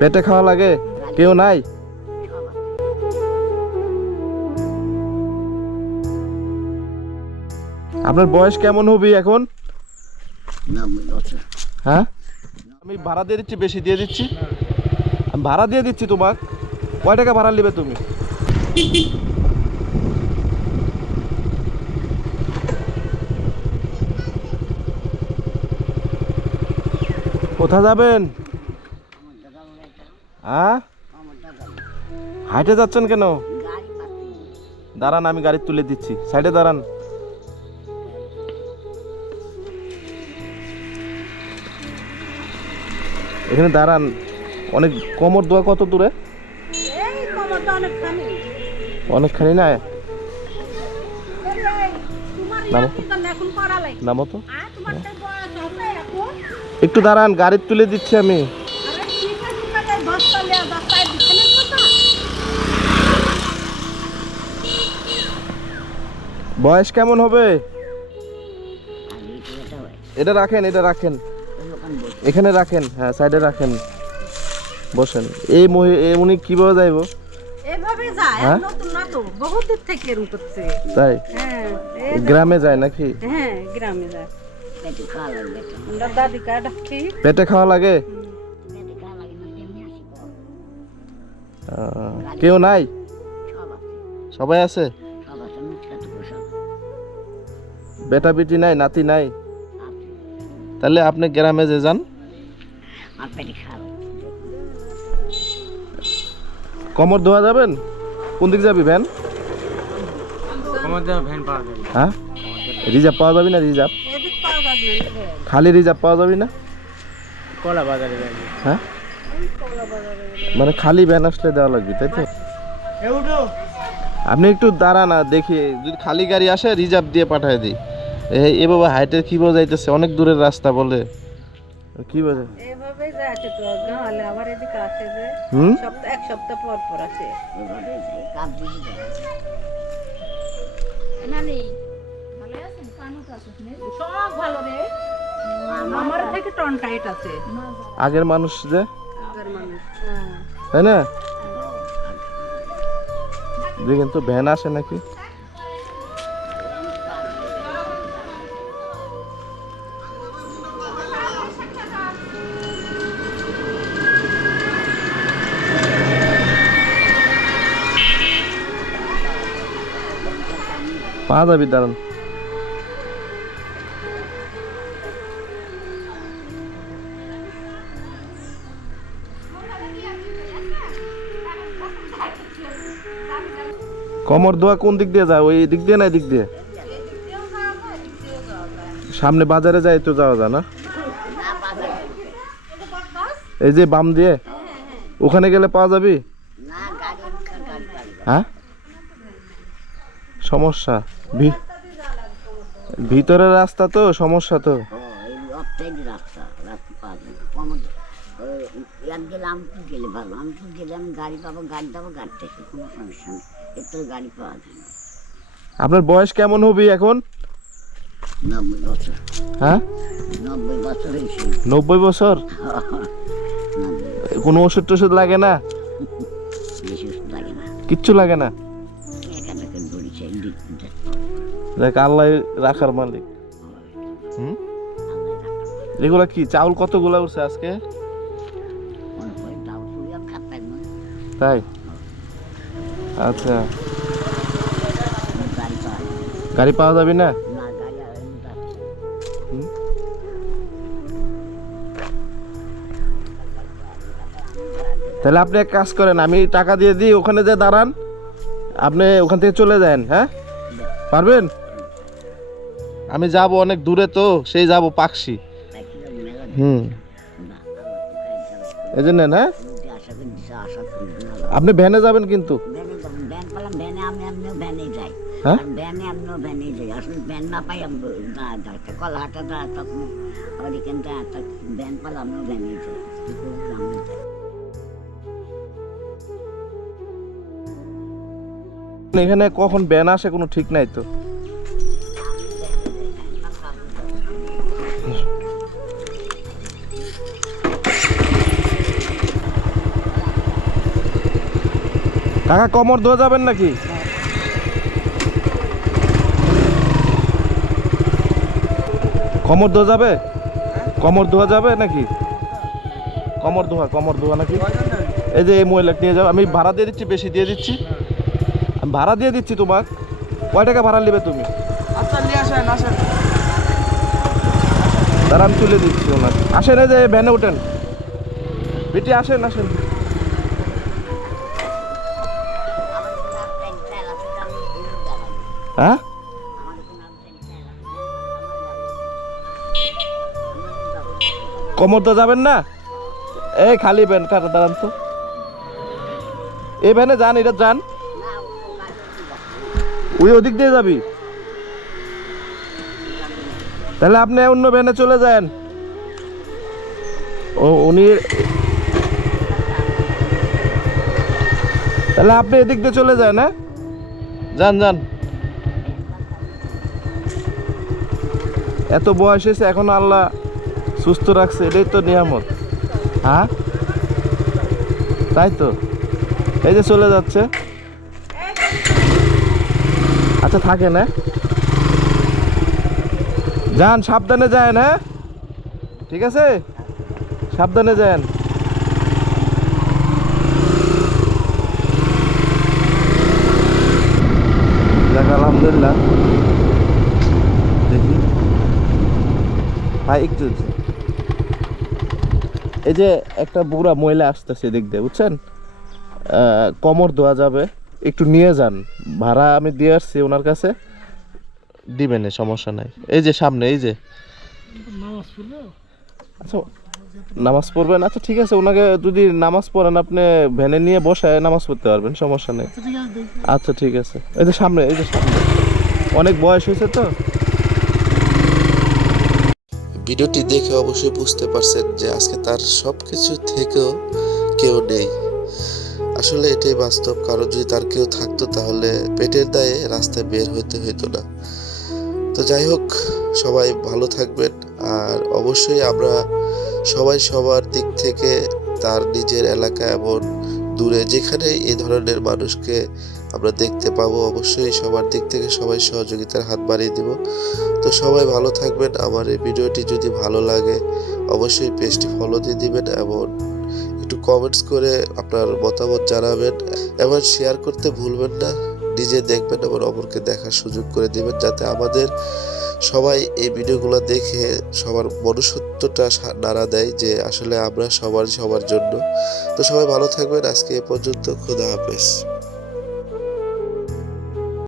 পেটে খাওয়া লাগে কেউ নাই? আপনার বয়স কেমন হবে এখন? হ্যাঁ? আমি ভাড়া দিয়ে দিচ্ছি বেশি দিয়ে দিচ্ছি। আমি ভাড়া দিয়ে দিচ্ছি তোমাক। কয় টাকা ভাড়া নেবে তুমি? কোথায় যাবেন? হ্যাঁ? হাইটে যাচ্ছেন কেন? দাঁড়ান আমি গাড়ি তুলে দিচ্ছি। সাইডে দাঁড়ান। এখানে দাঁড়ান। অনেক কোমর দোয়া কত দূরে? অনেকখানি না? নামো। তো। একটু দাঁড়ান গাড়ি তুলে দিচ্ছি আমি। বয়স কেমন হবে? এটা রাখেন এটা রাখেন। এখানে রাখেন হ্যাঁ সাইডে রাখেন। বসেন। এই উনি কীভাবে যাইব? এভাবে যায় হ্যাঁ? নতুন না তো বহুত দিন থেকে এরকম করছে। তাই? হ্যাঁ গ্রামে যায় নাকি? হ্যাঁ গ্রামে যায়। পেটে খাওয়া লাগে? কেউ নাই? সবাই আছে? বেটা বেটি নাই নাতি নাই? তাহলে আপনি গ্রামে যে যান। কমর ধোয়া যাবেন? কোন দিক যাবি ভ্যান? হ্যাঁ? রিজার্ভ পাওয়া যাবে না রিজার্ভ? খালি রিজার্ভ পাওয়া যাবে না? কলা বাজারে হ্যাঁ? মানে খালি ভ্যান আসলে দেওয়া লাগবে তাই তো? আপনি একটু দাঁড়ান না দেখি যদি খালি গাড়ি আসে রিজার্ভ দিয়ে পাঠায় দিই। এ বাবা হাইটে কি বোঝাইতেছে? অনেক দূরের রাস্তা বলে। কি বোঝে এভাবে যাচ্ছে তো গাঁলে আবার এদিকে আসে যে হুম? সব ভালো রে। আমার থেকে টন টাইট আছে। আগের মানুষ যে? আগের মানুষ হ্যাঁ তাই না? দেখেন তো ভ্যান আসে নাকি? পাওয়া যাবি দাঁড়ান কমর দোয়া কোন দিক দিয়ে যায়? ওই দিক দিয়ে না দিক দিয়ে? সামনে বাজারে যায় তো যাওয়া যায় না? এই যে বাম দিয়ে? ওখানে গেলে পাওয়া যাবি? হ্যাঁ? সমস্যা। ভিতরের রাস্তা তো, সমস্যা তো। গেলে ভালো। আমি গেলে আমি গাড়ি পাবো গাড়ি পাবো, গাড়ি থেকে কোনো সমস্যা নেই। গাড়ি পাওয়া যায় না। আপনার বয়স কেমন হবে এখন? নব্বই বছর। হ্যাঁ? নব্বই বছর হয়েছে। নব্বই বছর? কোনো ওষুধ টষুধ লাগে না? বেশি ওষুধ লাগে না। কিচ্ছু লাগে না? দড়ি চাই দেখ আল্লাহ রাখার মালিক। হুম? এগুলা কি চাউল কতগুলা উঠছে আজকে? তাই? আচ্ছা। গাড়ি পাওয়া যাবে না? তাহলে আপনি এক কাজ করেন, আমি টাকা দিয়ে দিই, ওখানে যে দাঁড়ান, আপনি ওখান থেকে চলে যান হ্যাঁ? পারবেন? আমি যাব অনেক দূরে তো, সেই যাব মেলা হুম। এই জন্য হ্যাঁ? আপনি ভ্যানে যাবেন কিন্তু। ভ্যানে আমি এমনিও ভ্যানে যাই। হ্যাঁ? ভ্যানে আমিও ভ্যানে যাই। আসলে ভ্যান না পাই আমি কলাহাটা ভ্যান আমিও ভ্যানে যাই। যাই। এখানে কখন ব্যান আসে কোনো ঠিক নাই তো? কাকা কমর ধোয়া যাবেন নাকি? কমর ধোয়া যাবে? কমর ধোয়া যাবে নাকি? কমর ধোয়া কমর ধোয়া নাকি? এই যে এই মহিলা নিয়ে যাও আমি ভাড়া দিয়ে দিচ্ছি বেশি দিয়ে দিচ্ছি। আমি ভাড়া দিয়ে দিচ্ছি তোমাক। কয় টাকা ভাড়া নেবে তুমি? আচ্ছা তারা আমি তুলে দিচ্ছি ওনার আসেন এই যে ভ্যানে ওঠেন বেটি আসেন আসেন। হ্যাঁ? কমর তো যাবেন না? এই খালি ভ্যান কাটা দাঁড়ান তো। এই ভ্যানে যান, এটা যান। ওই ওদিক দিয়ে যাবি। তাহলে আপনি অন্য ভ্যানে চলে যান। ও, উনি তাহলে আপনি এদিক দিয়ে চলে যান হ্যাঁ? যান যান। এত বয়স হয়েছে, এখন আল্লাহ সুস্থ রাখছে, এটাই তো নিয়ামত। হ্যাঁ? তাই তো? এই যে চলে যাচ্ছে। আচ্ছা থাকেন হ্যাঁ? যান, সাবধানে যান হ্যাঁ? ঠিক আছে? সাবধানে যান। যাক আলহামদুলিল্লাহ। দেখি। ভাই একটু এই যে একটা বুড়া মহিলা আসতেছে দিয়ে বুঝছেন? কমর দেওয়া যাবে। একটু নিয়ে যান। ভাড়া আমি দিয়ে আসছি ওনার কাছে। দিবেন সমস্যা নাই। এই যে সামনে এই যে। আচ্ছা নামাজ পড়বেন? আচ্ছা ঠিক আছে ওনাকে যদি নামাজ পড়েন আপনি ভ্যানে নিয়ে বসায় নামাজ পড়তে পারবেন সমস্যা নেই। আচ্ছা ঠিক আছে। এই যে সামনে এই যে সামনে। অনেক বয়স হয়েছে তো? ভিডিওটি দেখে অবশ্যই বুঝতে পারছেন যে আজকে তার সব কিছু থেকেও কেউ নেই। আসলে এটাই বাস্তব কারণ যদি তার কেউ থাকতো তাহলে পেটের দায়ে রাস্তায় বের হইতে হইতো না। তো যাই হোক, সবাই ভালো থাকবেন আর অবশ্যই আমরা সবাই সবার দিক থেকে তার নিজের এলাকা এবং দূরে যেখানে এই ধরনের মানুষকে আমরা দেখতে পাবো অবশ্যই সবার দিক থেকে সবাই সহযোগিতার হাত বাড়িয়ে দিব। তো সবাই ভালো থাকবেন। আমার এই ভিডিওটি যদি ভালো লাগে, অবশ্যই পেজটি ফলো দিয়ে দিবেন এবং একটু কমেন্টস করে আপনার মতামত জানাবেন। এবং শেয়ার করতে ভুলবেন না, নিজে দেখবেন এবং অপরকে দেখার সুযোগ করে দিবেন যাতে আমাদের সবাই এই ভিডিওগুলো দেখে সবার মনুষ্যত্বটা নাড়া দেয় যে আসলে আমরা সবার সবার জন্য। তো সবাই ভালো থাকবেন। আজকে এ পর্যন্ত। খোদা হাফেজ।